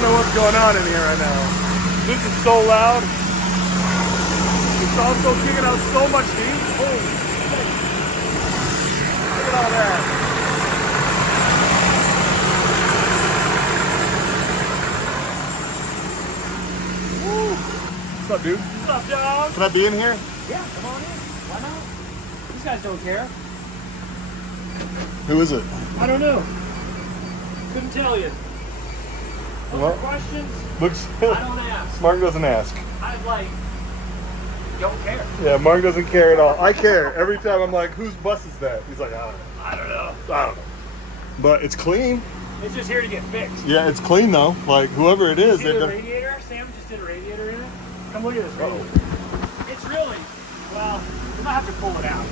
don't know what's going on in here right now. This is so loud. It's also kicking out so much heat. Holy shit. Look at all that. Woo. What's up, dude? What's up, dog? Can I be in here? Yeah, come on in. Why not? These guys don't care. Who is it? I don't know. Couldn't tell you. Those Well, are questions looks. I don't ask. Mark doesn't ask. I don't care. Yeah, Mark doesn't care at all. I care. Every time I'm like, whose bus is that? He's like, I don't know. But it's clean. It's just here to get fixed. Yeah, it's clean though. Like whoever it is, See they're the gonna. radiator? Sam just did a radiator in it. Come look at this radiator. It's really, well, we might have to pull it out.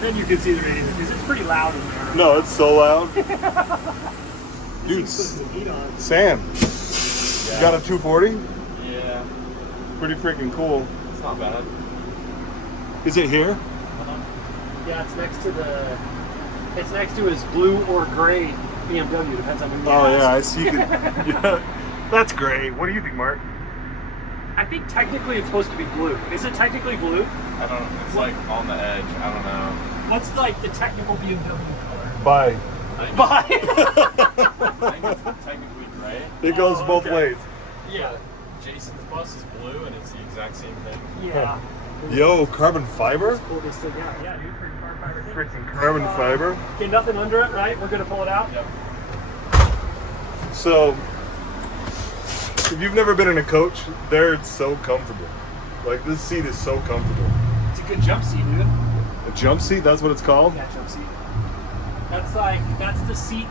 Then you can see the radiator because it's pretty loud in there. No, it's so loud. Dude, Sam, you got a 240? Yeah, Pretty freaking cool. it's not bad. Is it here? Yeah, it's next to his blue or gray BMW, depends on who you Oh ask. yeah, I see. Yeah, that's great. What do you think, Mark? I think technically it's supposed to be blue. Is it technically blue? I don't know. It's like on the edge. I don't know. What's like the technical BMW color? Bye. Bye. I think it's technically gray. It goes both okay. ways. Yeah. Jason's bus is blue, and it's the exact same thing. Yeah. Yo, carbon fiber? Coolest thing. Yeah, dude, freaking carbon fiber. Freaking carbon fiber. Okay, nothing under it, right? We're gonna pull it out. Yep. So, if you've never been in a coach, they're so comfortable. Like this seat is so comfortable. It's a good jump seat, dude. A jump seat, that's what it's called? That jump seat. That's the seat.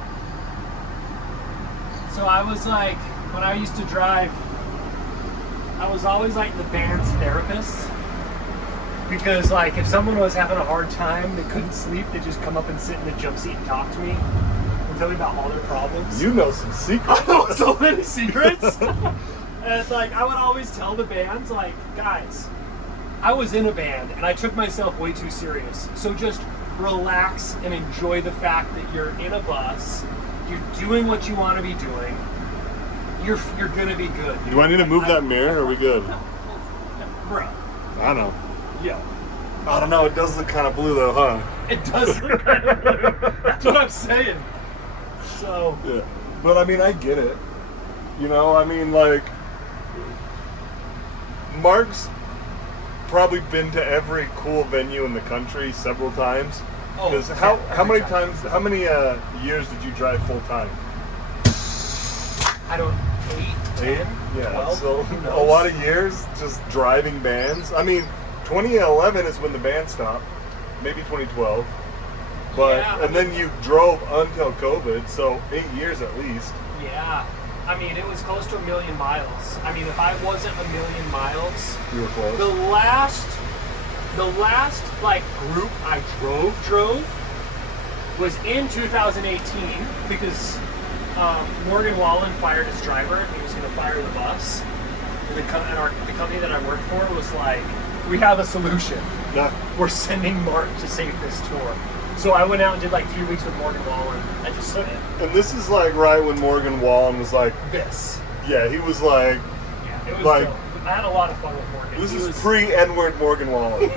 So I was like, when I used to drive, I was always like the band's therapist. Because like if someone was having a hard time, they couldn't sleep, they'd just come up and sit in the jump seat and talk to me and tell me about all their problems. You know some secrets. I know so many secrets. And it's like I would always tell the bands, like, guys, I was in a band and I took myself way too serious. So just relax and enjoy the fact that you're in a bus, you're doing what you want to be doing, you're gonna be good. Do I need to move that mirror or are we good? Bro. I don't know. Yeah. I don't know, it does look kind of blue though, huh? It does look kind of blue. That's what I'm saying. So Yeah. But I mean, I get it. You know, I mean, like, Mark's probably been to every cool venue in the country several times. Oh, Because yeah, how many every time. times, how many years did you drive full time? I don't 8, 10, Yeah, 12. so who a knows? lot of years just driving bands. I mean, 2011 is when the band stopped, maybe 2012. But Yeah. and then you drove until COVID, so 8 years at least. Yeah. I mean, it was close to 1 million miles. I mean, if I wasn't 1 million miles, You were close. the last like group I drove was in 2018 because Morgan Wallen fired his driver and he was going to fire the bus. And the company that I worked for was like, we have a solution. Yeah. We're sending Mark to save this tour. So I went out and did like 3 weeks with Morgan Wallen. I just said And this is like right when Morgan Wallen was like, this. yeah, he was like, Yeah, it was Like- dope. I had a lot of fun with Morgan. this He is was- pre-N-word Morgan Wallen. If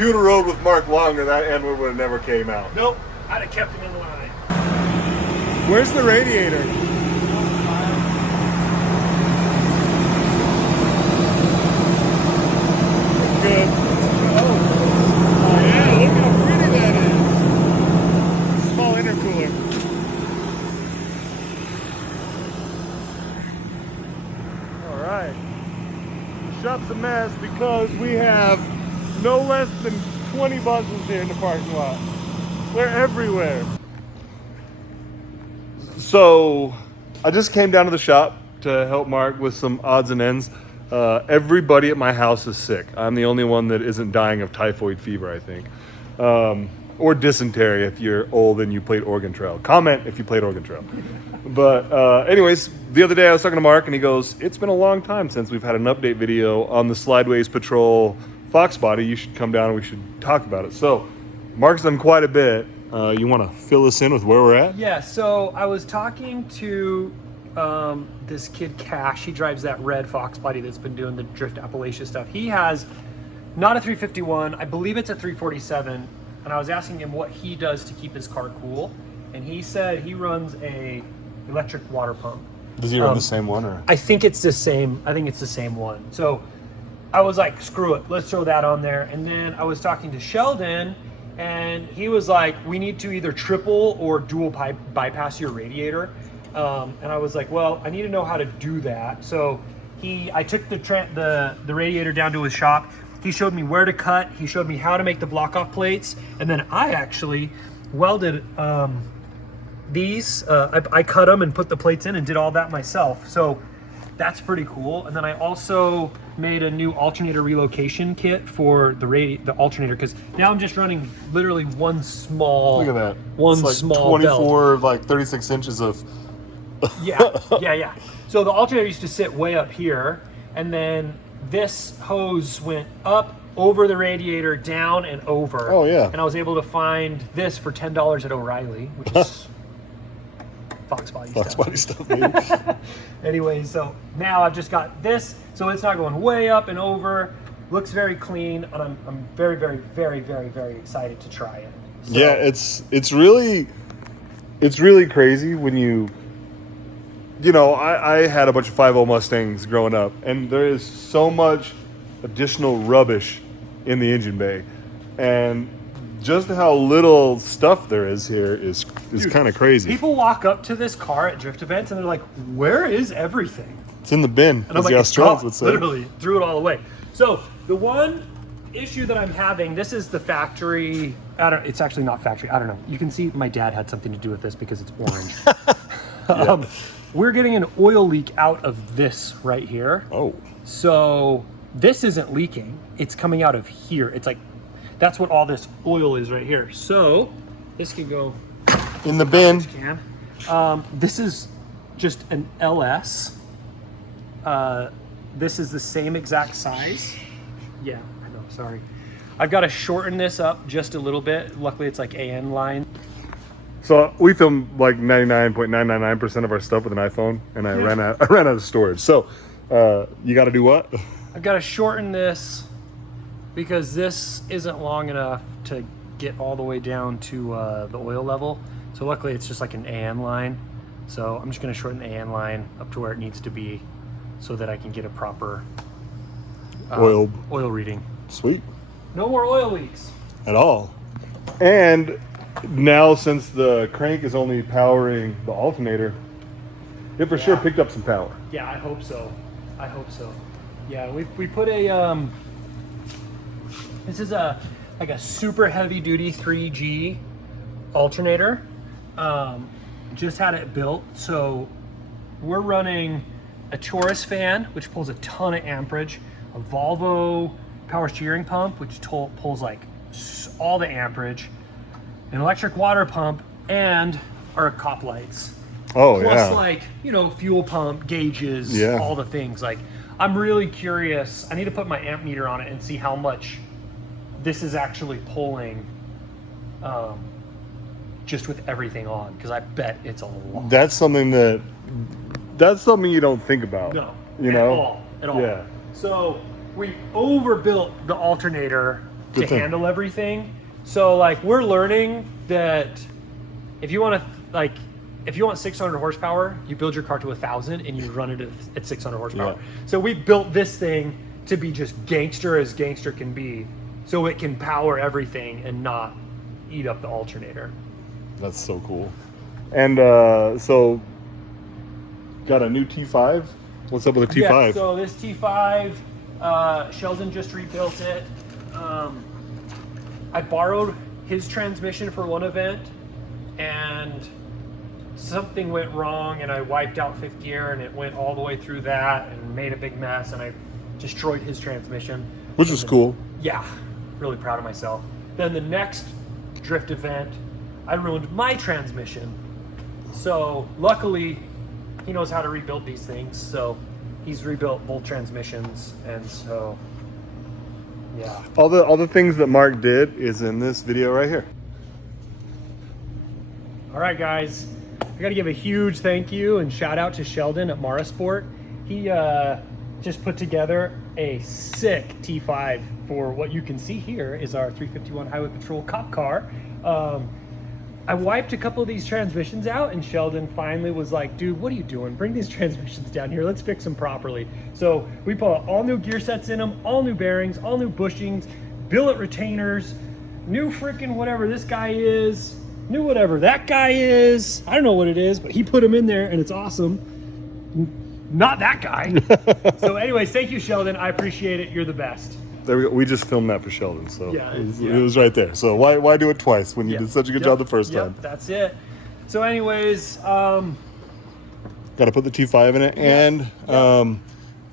you would have rode with Mark longer, that N-word would have never came out. Nope, I'd have kept him in line. Where's the radiator? Good. Oh, yeah, look how pretty that is. Small intercooler. All right. The shop's a mess because we have no less than 20 buses here in the parking lot. They're everywhere. So I just came down to the shop to help Mark with some odds and ends. Everybody at my house is sick. I'm the only one that isn't dying of typhoid fever, I think. Or dysentery if you're old and you played Oregon Trail. Comment if you played Oregon Trail. But anyways, the other day I was talking to Mark and he goes, it's been a long time since we've had an update video on the Slideways Patrol Foxbody. You should come down and we should talk about it. So Mark's done quite a bit. You want to fill us in with where we're at? Yeah, so I was talking to this kid Cash. He drives that red Foxbody that's been doing the Drift Appalachia stuff. He has not a 351, I believe it's a 347, and I was asking him what he does to keep his car cool, and he said he runs a electric water pump. Does he run the same one, or? I think it's the same. I think it's the same one. So I was like, screw it, let's throw that on there. And then I was talking to Sheldon, and he was like, we need to either triple or dual bypass your radiator. And I was like, well, I need to know how to do that. So I took the radiator down to his shop. He showed me where to cut. He showed me how to make the block off plates. And then I actually welded these. I cut them and put the plates in and did all that myself. So that's pretty cool. And then I also made a new alternator relocation kit for the alternator, because now I'm just running literally one small. Look at that. One it's like small 24, belt. like 36 inches of. Yeah. So the alternator used to sit way up here, and then this hose went up over the radiator, down and over. Oh, yeah. And I was able to find this for $10 at O'Reilly, which is Foxbody stuff. Baby. Anyway, so now I've just got this, so it's not going way up and over. Looks very clean, and I'm very, very, very, very, very excited to try it. So, Yeah, it's really crazy when you know, I had a bunch of 5.0 Mustangs growing up, and there is so much additional rubbish in the engine bay, and just how little stuff there is here is kind of crazy. People walk up to this car at drift events, and they're like, "Where is everything?" It's in the bin, And I'm as like, the "It's Australians gone." would say. Literally threw it all away. So the one issue that I'm having, this is the factory. It's actually not factory. I don't know. You can see my dad had something to do with this because it's orange. We're getting an oil leak out of this right here. Oh. So this isn't leaking. It's coming out of here. It's like, that's what all this oil is right here. So this can go In the bin. This is just an LS. This is the same exact size. Yeah, I know, sorry. I've got to shorten this up just a little bit. Luckily it's like AN line. So we film like 99.999% of our stuff with an iPhone, and I ran out of storage. So you got to do what? I've got to shorten this because this isn't long enough to get all the way down to the oil level. So luckily it's just like an AN line. So I'm just going to shorten the AN line up to where it needs to be so that I can get a proper oil reading. Sweet. No more oil leaks. At all. And now, since the crank is only powering the alternator, it for sure picked up some power. Yeah, I hope so. Yeah, we put a this is like a super heavy duty 3G alternator. Just had it built, so we're running a Taurus fan, which pulls a ton of amperage, a Volvo power steering pump, which pulls like all the amperage, an electric water pump, and our cop lights. Oh, Plus, yeah. like, you know, fuel pump, gauges, Yeah. all the things. Like, I'm really curious. I need to put my amp meter on it and see how much this is actually pulling just with everything on, because I bet it's a lot. That's something you don't think about. No, you know? At all. Yeah. So we overbuilt the alternator to Good thing. handle everything. So like we're learning that if you want 600 horsepower, you build your car to 1,000 and you run it at 600 horsepower. Yeah. So we built this thing to be just gangster as gangster can be, so it can power everything and not eat up the alternator. That's so cool. And so, got a new T5? What's up with the T5? Yeah, so this T5, Sheldon just rebuilt it. I borrowed his transmission for one event, and something went wrong, and I wiped out fifth gear, and it went all the way through that and made a big mess, and I destroyed his transmission. Which is cool. Yeah, really proud of myself. Then the next drift event, I ruined my transmission. So luckily, he knows how to rebuild these things. So he's rebuilt both transmissions, and so yeah. All the things that Mark did is in this video right here. All right, guys. I got to give a huge thank you and shout out to Sheldon at Marasport. He just put together a sick T5 for what you can see here is our 351 Highway Patrol cop car. I wiped a couple of these transmissions out, and Sheldon finally was like, dude, what are you doing? Bring these transmissions down here. Let's fix them properly. So we put all new gear sets in them, all new bearings, all new bushings, billet retainers, new freaking whatever this guy is, new whatever that guy is. I don't know what it is, but he put them in there, and it's awesome. Not that guy. So anyways, thank you, Sheldon. I appreciate it. You're the best. There we go. We just filmed that for Sheldon, so Yeah, it was right there. So why do it twice when you did such a good job the first time? That's it. So anyways, Got to put the T5 in it, and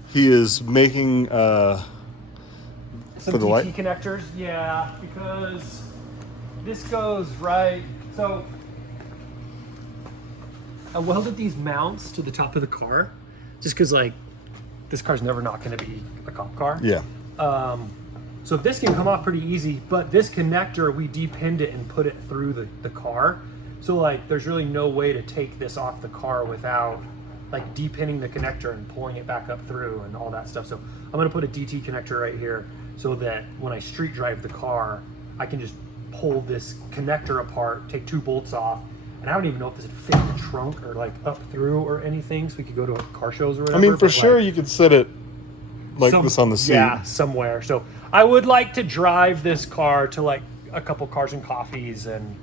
he is making some for the TT light connectors. Yeah, because this goes right. So I welded these mounts to the top of the car, just because like this car's never not going to be a cop car. Yeah. So this can come off pretty easy, but this connector, we depinned it and put it through the car. So like, there's really no way to take this off the car without like depinning the connector and pulling it back up through and all that stuff. So I'm gonna put a DT connector right here so that when I street drive the car, I can just pull this connector apart, take 2 bolts off. And I don't even know if this would fit in the trunk or like up through or anything. So we could go to car shows or whatever. I mean, for but, sure like, you could set it like this on the seat. Yeah, somewhere. So I would like to drive this car to like a couple Cars and Coffees and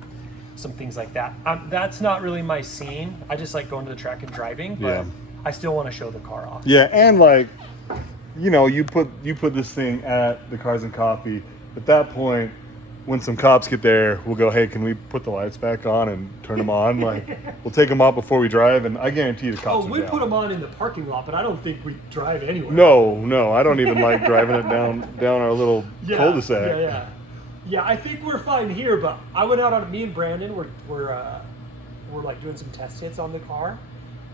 some things like that. That's not really my scene. I just like going to the track and driving, but Yeah. I still want to show the car off. Yeah, and like, you know, you put this thing at the Cars and Coffee. At that point, when some cops get there, we'll go, hey, can we put the lights back on and turn them on? Like, we'll take them off before we drive, and I guarantee you the cops Oh, will we down. put them on in the parking lot, but I don't think we drive anywhere. No, I don't even like driving it down our little cul-de-sac. Yeah, I think we're fine here, but I went out on, me and Brandon, we're like doing some test hits on the car,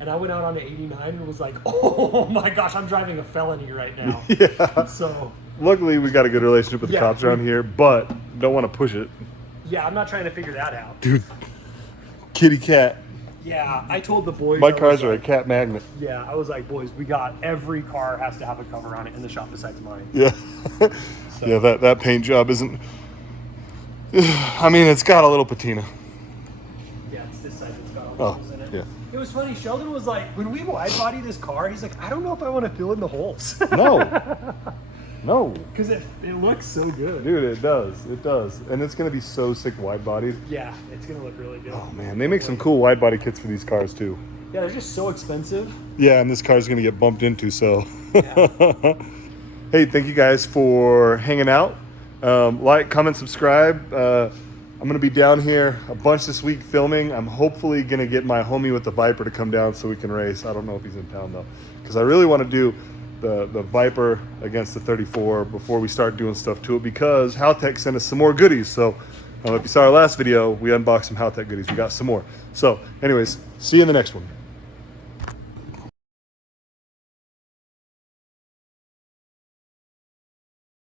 and I went out on 89 and was like, oh my gosh, I'm driving a felony right now. Yeah. So Luckily, we got a good relationship with the Yeah. cops around here, but don't want to push it. yeah, I'm not trying to figure that out. Dude, kitty cat. Yeah, I told the boys. My I was cars are a like, cat magnet. Yeah, I was like, boys, we got every car has to have a cover on it in the shop besides mine. Yeah. Yeah, that paint job isn't... I mean, it's got a little patina. Yeah, it's this side that's got all the Oh, holes in it. yeah. It was funny, Sheldon was like, when we wide body this car, he's like, I don't know if I want to fill in the holes. No. Because it looks so good. Dude, it does. And it's going to be so sick wide-bodied. Yeah, it's going to look really good. Oh, man. They make some cool wide-body kits for these cars, too. Yeah, they're just so expensive. Yeah, and this car's going to get bumped into, so... Yeah. Hey, thank you guys for hanging out. Like, comment, subscribe. I'm going to be down here a bunch this week filming. I'm hopefully going to get my homie with the Viper to come down so we can race. I don't know if he's in town, though, because I really want to do the Viper against the 34 before we start doing stuff to it, because Haltech sent us some more goodies. So if you saw our last video, we unboxed some Haltech goodies. We got some more. So anyways, see you in the next one.